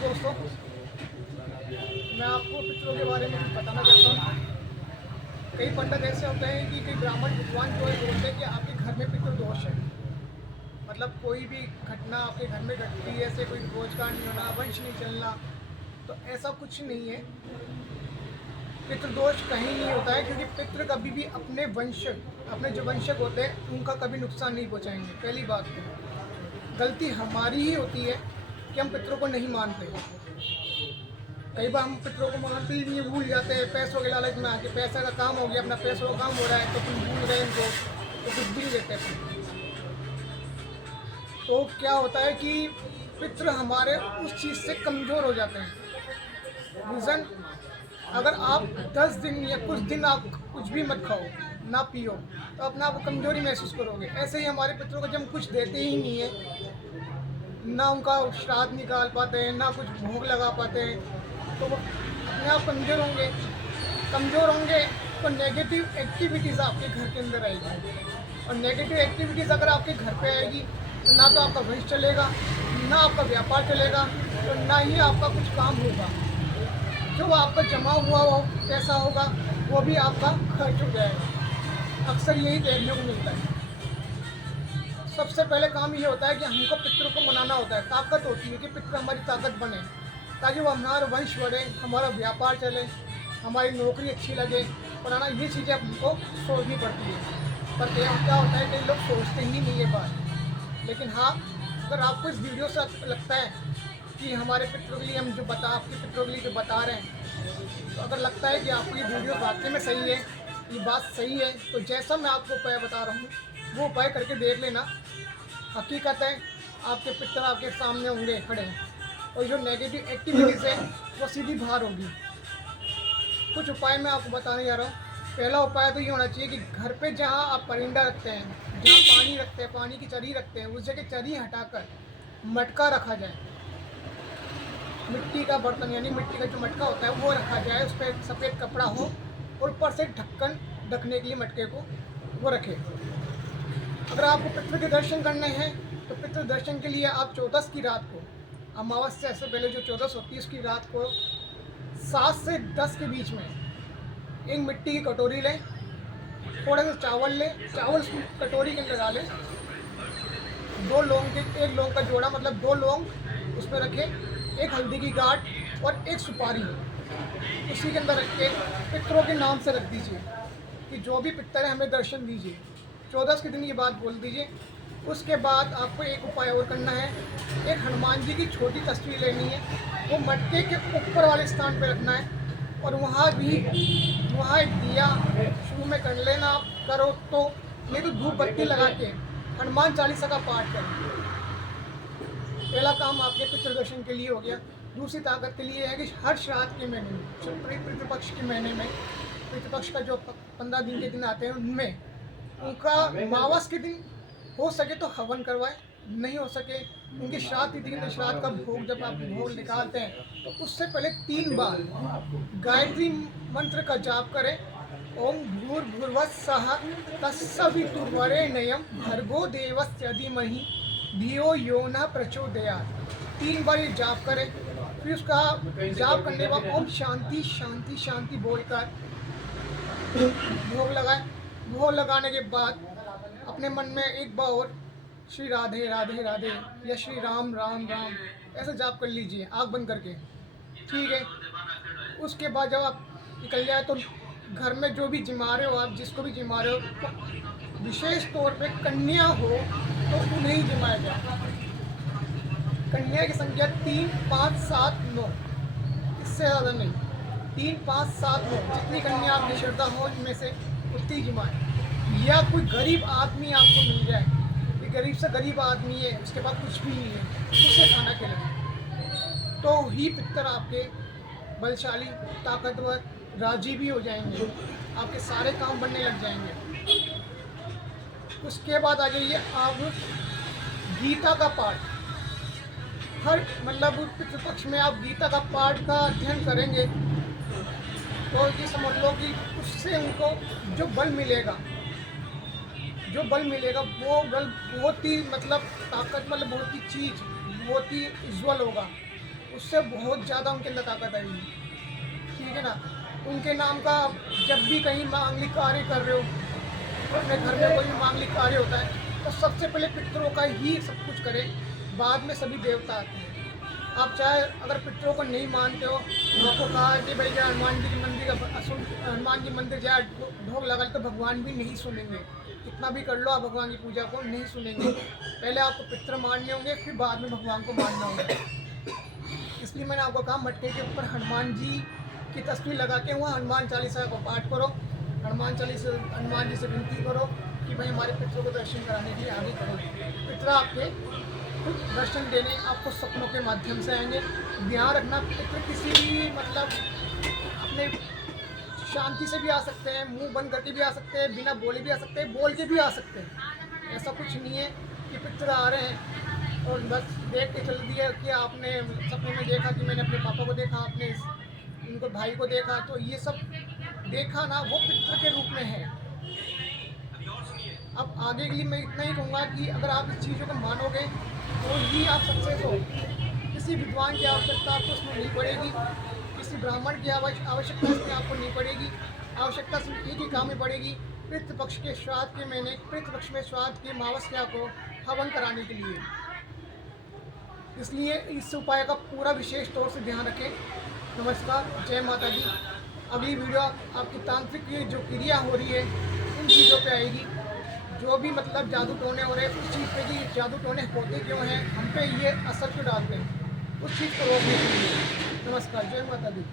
दोस्तों, मैं आपको पितरों के बारे में कुछ बताना चाहता हूँ। कई पंडित ऐसे होते हैं कि कई ब्राह्मण विद्वान जो है बोलते हैं कि आपके घर में पितृ दोष है। मतलब कोई भी घटना आपके घर में घटती है, ऐसे कोई रोजगार नहीं होना, वंश नहीं चलना, तो ऐसा कुछ नहीं है। पितृदोष कहीं नहीं होता है, क्योंकि पितृ कभी भी अपने जो वंशक होते हैं उनका कभी नुकसान नहीं पहुँचाएंगे। पहली बात तो गलती हमारी ही होती है कि हम पितरों को नहीं मानते। कई बार हम पितरों को मानते ही नहीं, भूल जाते हैं पैसों के लालच में आके। पैसा का काम हो गया, अपना पैसों का काम हो रहा है तो तुम भूल गए इनको, तो कुछ भी नहीं देते हैं। तो क्या होता है कि पितृ हमारे उस चीज़ से कमज़ोर हो जाते हैं। रीज़न, अगर आप 10 दिन या कुछ दिन आप कुछ भी मत खाओ ना पियो, तो अपना आप कमज़ोरी महसूस करोगे। ऐसे ही हमारे पितरों को जब हम कुछ देते ही नहीं है, ना उनका श्राद्ध निकाल पाते हैं, ना कुछ भोग लगा पाते हैं, तो वो अपने आप कमज़ोर होंगे तो नेगेटिव एक्टिविटीज़ आपके घर के अंदर आएगी। और नेगेटिव एक्टिविटीज़ अगर आपके घर पे आएगी तो ना तो आपका वंश चलेगा, ना आपका व्यापार चलेगा, तो ना ही आपका कुछ काम होगा। जो आपका जमा हुआ वो पैसा होगा वो भी आपका खर्च हो जाएगा। अक्सर यही देखने को मिलता है। सबसे पहले काम ये होता है कि हमको पितरों को मनाना होता है। ताकत होती है कि पितर हमारी ताकत बने, ताकि वो हमारा वंश बढ़े, हमारा व्यापार चले, हमारी नौकरी अच्छी लगे। बनाना ये चीज़ें हमको सोचनी पड़ती है। पर क्या होता है, कई लोग सोचते ही नहीं है बात। लेकिन हाँ, अगर आपको इस वीडियो से लगता है कि हमारे पितरों के लिए हम आपके पितरों के लिए जो बता रहे हैं, तो अगर लगता है कि आपको ये वीडियो वाकई में सही है, ये बात सही है, तो जैसा मैं आपको उपाय बता रहा हूँ वो उपाय करके देख लेना। हकीकत है, आपके पितर आपके सामने होंगे खड़े, और जो नेगेटिव एक्टिविटीज़ है वो सीधी बाहर होगी। कुछ उपाय मैं आपको बताने जा रहा हूँ। पहला उपाय तो ये होना चाहिए कि घर पे जहाँ आप परिंदा रखते हैं, जहाँ पानी रखते हैं, पानी की चरी रखते हैं, उस जगह चरी हटाकर मटका रखा जाए। मिट्टी का बर्तन यानी मिट्टी का जो मटका होता है वो रखा जाए, उस पर सफ़ेद कपड़ा हो और ऊपर से ढक्कन ढकने के लिए मटके को वो रखें। अगर आपको पितृ के दर्शन करने हैं तो पितृ दर्शन के लिए आप 14 की रात को, अमावस्या से पहले जो 14 होती है उसकी रात को 7 से 10 के बीच में एक मिट्टी की कटोरी लें, थोड़ा सा चावल लें, चावल कटोरी के अंदर डालें, 1 लौंग का जोड़ा मतलब 2 लौंग उसमें रखें, एक हल्दी की गांठ और एक सुपारी उसी के अंदर रख के पितरों के नाम से रख दीजिए कि जो भी पितर है हमें दर्शन दीजिए। 14 के दिन ये बात बोल दीजिए। उसके बाद आपको एक उपाय और करना है। एक हनुमान जी की छोटी तस्वीर लेनी है, वो मटके के ऊपर वाले स्थान पर रखना है, और वहाँ एक दिया शुरू में कर लेना। आप करो तो नहीं तो धूप बत्ती लगा के हनुमान चालीसा का पाठ करें। पहला काम आपके पितृ दर्शन के लिए हो गया। दूसरी ताकत के लिए है कि हर श्राद्ध के महीने में, पितृपक्ष के महीने में, पितृपक्ष का जो 15 दिन के दिन आते हैं उनमें उनका मावस के दिन हो सके तो हवन करवाएं, नहीं हो सके उनकी श्राद्ध तिथि के श्राद्ध का भोग जब आप भोग निकालते हैं तो उससे पहले 3 बार गायत्री मंत्र का जाप करें। ओम भूर्भुवस्सुवः तत्सवितुर्वरेण्यं भर्गो देवस्य धीमहि धियो यो न प्रचोदयात्। 3 बार ये जाप करें। फिर उसका जाप करने के बाद ओम शांति शांति शांति बोलकर भोग लगाएं। भोग लगाने के बाद अपने मन में एक बार और श्री राधे राधे राधे या श्री राम राम राम ऐसा जाप कर लीजिए आँख बंद करके, ठीक है। उसके बाद जब आप निकल जाए तो घर में जो भी जिमा रहे हो, आप जिसको भी जिमा रहे हो, तो विशेष तौर पे कन्या हो तो उन्हें ही जिमाया जाए। कन्या की संख्या 3, 5, 7, 9, इससे ज़्यादा नहीं। 3, 5, 7, 9 जितनी कन्या आपकी श्रद्धा हो इनमें से उतनी जिमाए। या कोई गरीब आदमी आपको मिल जाए, कि गरीब से गरीब आदमी है, उसके पास कुछ भी नहीं है, उसे खाना खिलाएं, तो ही पितर आपके बलशाली, ताकतवर, राजी भी हो जाएंगे, आपके सारे काम बनने लग जाएंगे। उसके बाद आ जाइए आप गीता का पाठ। हर मतलब पितृपक्ष में आप गीता का पाठ का अध्ययन करेंगे तो ये समझ लो कि उससे उनको जो बल मिलेगा वो बल बहुत ही मतलब ताकत, मतलब बहुत ही चीज़ बहुत ही उज्ज्वल होगा। उससे बहुत ज़्यादा उनके अंदर ताकत आएगी, ठीक है ना। उनके नाम का जब भी कहीं मांगलिक कार्य कर रहे हो, अपने घर में कोई भी मांगलिक कार्य होता है तो सबसे पहले पितरों का ही सब कुछ करें, बाद में सभी देवता आते हैं। आप चाहे अगर पितरों को नहीं मानते हो, आपको कहा कि भाई जाए हनुमान जी के मंदिर का हनुमान जी मंदिर जाए ढोक लगा तो भगवान भी नहीं सुनेंगे, कितना भी कर लो आप भगवान की पूजा को नहीं सुनेंगे। पहले आपको पितर मानने होंगे, फिर बाद में भगवान को मानना होगा। इसलिए मैंने आपको कहा मटके के ऊपर हनुमान जी की तस्वीर लगा के वहाँ हनुमान चालीसा को पाठ करो, हनुमान चालीसा हनुमान जी से विनती करो कि भाई हमारे पितरों को दर्शन कराने के लिए आगे करो। पितर आपके खुद दर्शन देने आपको सपनों के माध्यम से आएंगे। ध्यान रखना, पितर किसी भी मतलब अपने शांति से भी आ सकते हैं, मुंह बंद करके भी आ सकते हैं, बिना बोले भी आ सकते हैं, बोल के भी आ सकते हैं। ऐसा कुछ नहीं है कि पितर आ रहे हैं और बस देख के चल दिया कि आपने सपने में देखा कि मैंने अपने पापा को देखा, आपने उनको भाई को देखा, तो ये सब देखा ना, वो पितर के रूप में है। अब आगे के लिए मैं इतना ही कहूँगा कि अगर आप इस चीज़ों को मानोगे तो ही आप सक्सेस हो। किसी विद्वान की आवश्यकता आपको उसमें नहीं पड़ेगी, किसी ब्राह्मण की आवश्यकता इसमें आपको नहीं पड़ेगी। आवश्यकता सिर्फ एक ही काम में पड़ेगी, पितृपक्ष के श्राद्ध के महीने पितृपक्ष में श्राद्ध की अमावस्या को हवन कराने के लिए। इसलिए इस उपाय का पूरा विशेष तौर से ध्यान रखें। नमस्कार, जय माता दी। अगली वीडियो आपकी तांत्रिक की जो क्रिया हो रही है उन चीज़ों पे आएगी, जो भी मतलब जादू टोने हो रहे हैं उस चीज़ पे कि जादू टोने होते क्यों हैं, हम पे ये असर क्यों डालते हैं, उस चीज़ को रोकने के लिए। नमस्कार, जय माता दी।